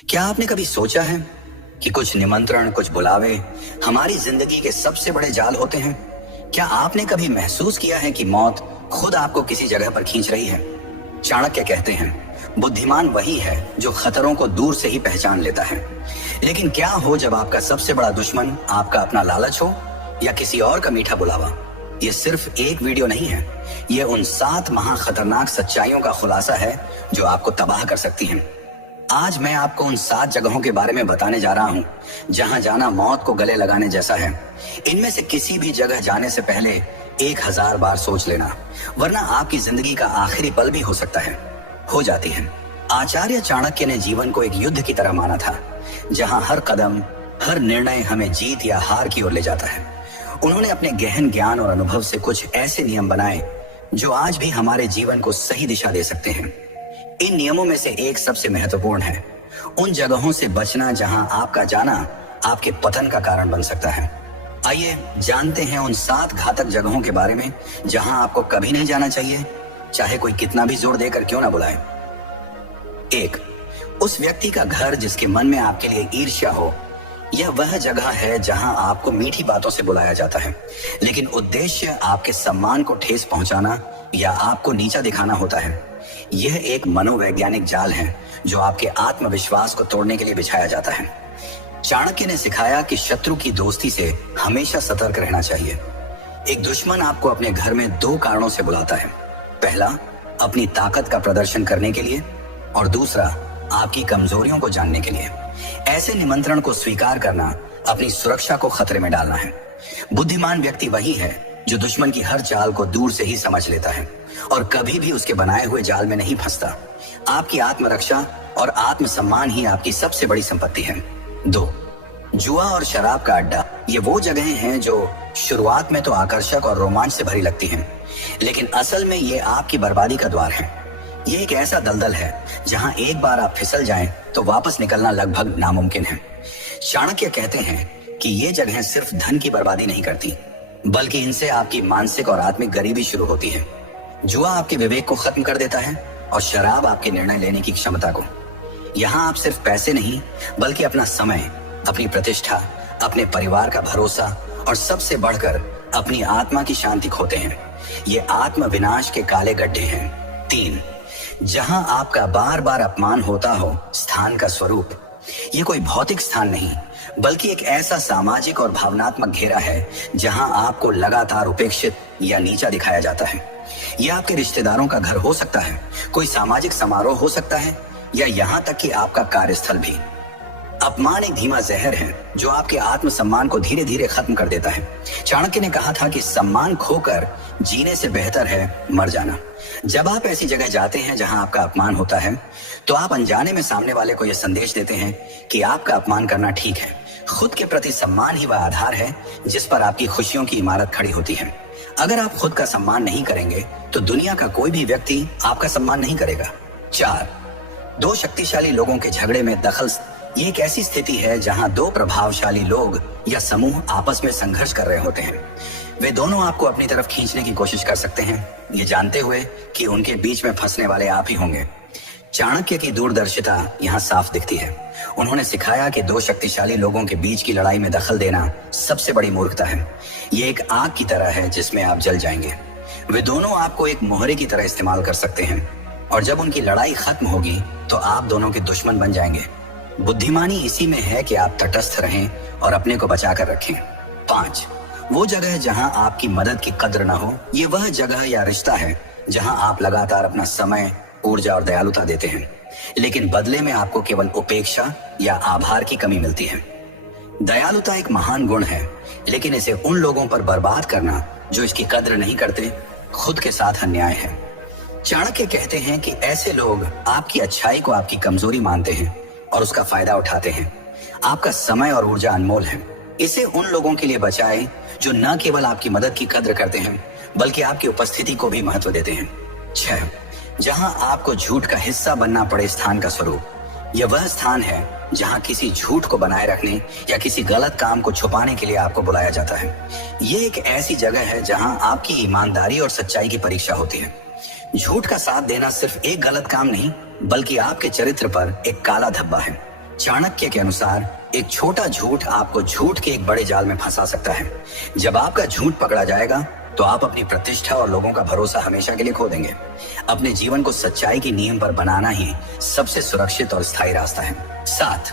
क्या आपने कभी सोचा है कि कुछ निमंत्रण, कुछ बुलावे हमारी जिंदगी के सबसे बड़े जाल होते हैं? क्या आपने कभी महसूस किया है कि मौत खुद आपको किसी जगह पर खींच रही है? चाणक्य कहते हैं, बुद्धिमान वही है जो खतरों को दूर से ही पहचान लेता है। लेकिन क्या हो जब आपका सबसे बड़ा दुश्मन आपका अपना लालच हो या किसी और का मीठा बुलावा? ये सिर्फ एक वीडियो नहीं है, ये उन 7 महा खतरनाक सच्चाइयों का खुलासा है जो आपको तबाह कर सकती हैं। आज मैं आपको उन 7 जगहों के बारे में बताने जा रहा हूं जहां जाना मौत को गले लगाने जैसा है। इनमें से किसी भी जगह जाने से पहले 1000 बार सोच लेना, वरना आपकी जिंदगी का आखिरी पल भी हो सकता है, हो जाती है। आचार्य चाणक्य ने जीवन को एक युद्ध की तरह माना था, जहां हर कदम, हर निर्णय हमें जीत या हार की ओर ले जाता है। उन्होंने अपने गहन ज्ञान और अनुभव से कुछ ऐसे नियम बनाए जो आज भी हमारे जीवन को सही दिशा दे सकते हैं। इन नियमों में से एक सबसे महत्वपूर्ण है, उन जगहों से बचना जहां आपका जाना आपके पतन का कारण बन सकता है। आइए जानते हैं उन 7 घातक जगहों के बारे में जहां आपको कभी नहीं जाना चाहिए, चाहे कोई कितना भी जोर देकर क्यों ना बुलाए। 1, उस व्यक्ति का घर जिसके मन में आपके लिए ईर्ष्या हो। यह वह जगह है जहां आपको मीठी बातों से बुलाया जाता है, लेकिन उद्देश्य आपके सम्मान को ठेस पहुंचाना या आपको नीचा दिखाना होता है। यह एक मनोवैज्ञानिक जाल है जो आपके आत्मविश्वास को तोड़ने के लिए बिछाया जाता है। चाणक्य ने सिखाया कि शत्रु की दोस्ती से हमेशा सतर्क रहना चाहिए। एक दुश्मन आपको अपने घर में 2 कारणों से बुलाता है। पहला, अपनी ताकत का प्रदर्शन करने के लिए, और दूसरा, आपकी कमजोरियों को जानने के लिए। ऐसे निमंत्रण को स्वीकार करना अपनी सुरक्षा को खतरे में डालना है। बुद्धिमान व्यक्ति वही है जो दुश्मन की हर चाल को दूर से ही समझ लेता है और कभी भी उसके बनाए हुए जाल में नहीं फंसता। आपकी आत्मरक्षा और आत्मसम्मान ही आपकी सबसे बड़ी संपत्ति है। 2, जुआ और शराब का अड्डा। ये वो जगहें हैं जो शुरुआत में तो आकर्षक और रोमांच से भरी लगती हैं, लेकिन असल में ये आपकी बर्बादी का द्वार है। ये एक ऐसा दलदल है जहां एक बार आप फिसल जाएं तो वापस निकलना लगभग नामुमकिन है। चाणक्य कहते हैं कि ये जगहें सिर्फ धन की बर्बादी नहीं करती, बल्कि इनसे आपकी मानसिक और आत्मिक गरीबी शुरू होती है। जुआ आपके विवेक को खत्म कर देता है और शराब आपके निर्णय लेने की क्षमता को। यहाँ आप सिर्फ पैसे नहीं, बल्कि अपना समय, अपनी प्रतिष्ठा, अपने परिवार का भरोसा और सबसे बढ़कर अपनी आत्मा की शांति खोते हैं। ये आत्म विनाश के काले गड्ढे हैं। 3, जहां आपका बार बार अपमान होता हो स्थान का स्वरूप। ये कोई भौतिक स्थान नहीं, बल्कि एक ऐसा सामाजिक और भावनात्मक घेरा है जहां आपको लगातार उपेक्षित या नीचा दिखाया जाता है। यह आपके रिश्तेदारों का घर हो सकता है, कोई सामाजिक समारोह हो सकता है, या यहाँ तक कि आपका कार्यस्थल भी। अपमान एक धीमा जहर है जो आपके आत्मसम्मान को धीरे धीरे खत्म कर देता है। चाणक्य ने कहा था कि सम्मान खोकर जीने से बेहतर है मर जाना। जब आप ऐसी जगह जाते हैं जहां आपका अपमान होता है, तो आप अनजाने में सामने वाले को यह संदेश देते हैं कि आपका अपमान करना ठीक है। खुद के प्रति सम्मान ही वह आधार है जिस पर आपकी खुशियों की इमारत खड़ी होती है। अगर आप खुद का सम्मान नहीं करेंगे तो दुनिया का कोई भी व्यक्ति आपका सम्मान नहीं करेगा। 4, 2 शक्तिशाली लोगों के झगड़े में दखल। ये एक ऐसी स्थिति है जहां 2 प्रभावशाली लोग या समूह आपस में संघर्ष कर रहे होते हैं। वे दोनों आपको अपनी तरफ खींचने की कोशिश कर सकते हैं, ये जानते हुए कि उनके बीच में फंसने वाले आप ही होंगे। चाणक्य की दूरदर्शिता यहाँ साफ दिखती है। उन्होंने सिखाया कि 2 शक्तिशाली लोगों के बीच की लड़ाई में दखल देना सबसे बड़ी मूर्खता है। ये एक आग की तरह है जिसमें आप जल जाएंगे। वे दोनों आपको एक मोहरे की तरह इस्तेमाल कर सकते हैं, और जब उनकी लड़ाई खत्म होगी तो आप दोनों के दुश्मन बन जाएंगे। बुद्धिमानी इसी में है कि आप तटस्थ रहें और अपने को बचा कर रखें। 5, वो जगह जहां आपकी मदद की कद्र न हो। ये वह जगह या रिश्ता है जहां आप लगातार अपना समय, ऊर्जा और दयालुता देते हैं, लेकिन बदले में आपको केवल उपेक्षा या आभार की कमी मिलती है। दयालुता एक महान गुण है, लेकिन इसे उन लोगों पर बर्बाद करना जो इसकी कद्र नहीं करते, खुद के साथ अन्याय है। चाणक्य कहते हैं कि ऐसे लोग आपकी अच्छाई को आपकी कमजोरी मानते हैं और उसका फायदा उठाते हैं। आपका समय और ऊर्जा अनमोल है। इसे उन लोगों के लिए बचाएं जो न केवल आपकी मदद की कद्र करते हैं, बल्कि आपकी उपस्थिति को भी महत्व देते हैं। 6, जहां आपको झूठ का हिस्सा बनना पड़े स्थान का स्वरूप। यह वह स्थान है जहां किसी झूठ को बनाए रखने या किसी गलत काम को छुपाने के लिए आपको बुलाया जाता है। यह एक ऐसी जगह है जहां आपकी ईमानदारी और सच्चाई की परीक्षा होती है। झूठ का साथ देना सिर्फ एक गलत काम नहीं, बल्कि आपके चरित्र पर एक काला धब्बा है। चाणक्य के अनुसार एक छोटा झूठ आपको झूठ के एक बड़े जाल में फंसा सकता है। जब आपका झूठ पकड़ा जाएगा तो आप अपनी प्रतिष्ठा और लोगों का भरोसा हमेशा के लिए खो देंगे। अपने जीवन को सच्चाई की नींव पर बनाना ही सबसे सुरक्षित और स्थायी रास्ता है। 7,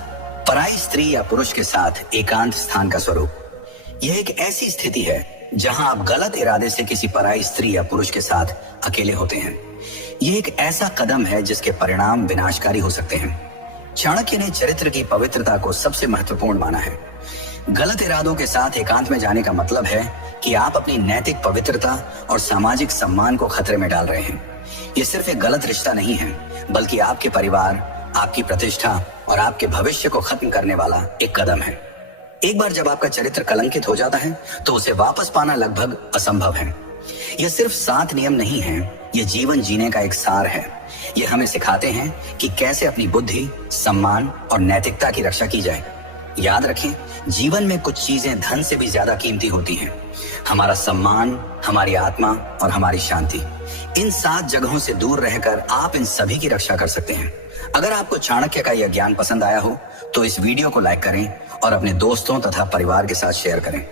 पराई स्त्री या पुरुष के साथ एकांत स्थान का स्वरूप। यह एक ऐसी स्थिति है जहां आप गलत इरादे से किसी पराई स्त्री या पुरुष के साथ अकेले होते हैं। यह एक ऐसा कदम है जिसके परिणाम विनाशकारी हो सकते हैं। चाणक्य ने चरित्र की पवित्रता को सबसे महत्वपूर्ण माना है। गलत इरादों के साथ एकांत में जाने का मतलब है कि आप अपनी नैतिक पवित्रता और सामाजिक सम्मान को खतरे में डाल रहे हैं। यह सिर्फ एक गलत रिश्ता नहीं है, बल्कि आपके परिवार, आपकी प्रतिष्ठा और आपके भविष्य को खत्म करने वाला एक कदम है। एक बार जब आपका चरित्र कलंकित हो जाता है तो उसे वापस पाना लगभग असंभव है। यह सिर्फ 7 नियम नहीं है, यह जीवन जीने का एक सार है। यह हमें सिखाते हैं कि कैसे अपनी बुद्धि, सम्मान और नैतिकता की रक्षा की जाए। याद रखें, जीवन में कुछ चीजें धन से भी ज्यादा कीमती होती हैं। हमारा सम्मान, हमारी आत्मा और हमारी शांति। इन 7 जगहों से दूर रहकर आप इन सभी की रक्षा कर सकते हैं। अगर आपको चाणक्य का यह ज्ञान पसंद आया हो तो इस वीडियो को लाइक करें और अपने दोस्तों तथा परिवार के साथ शेयर करें।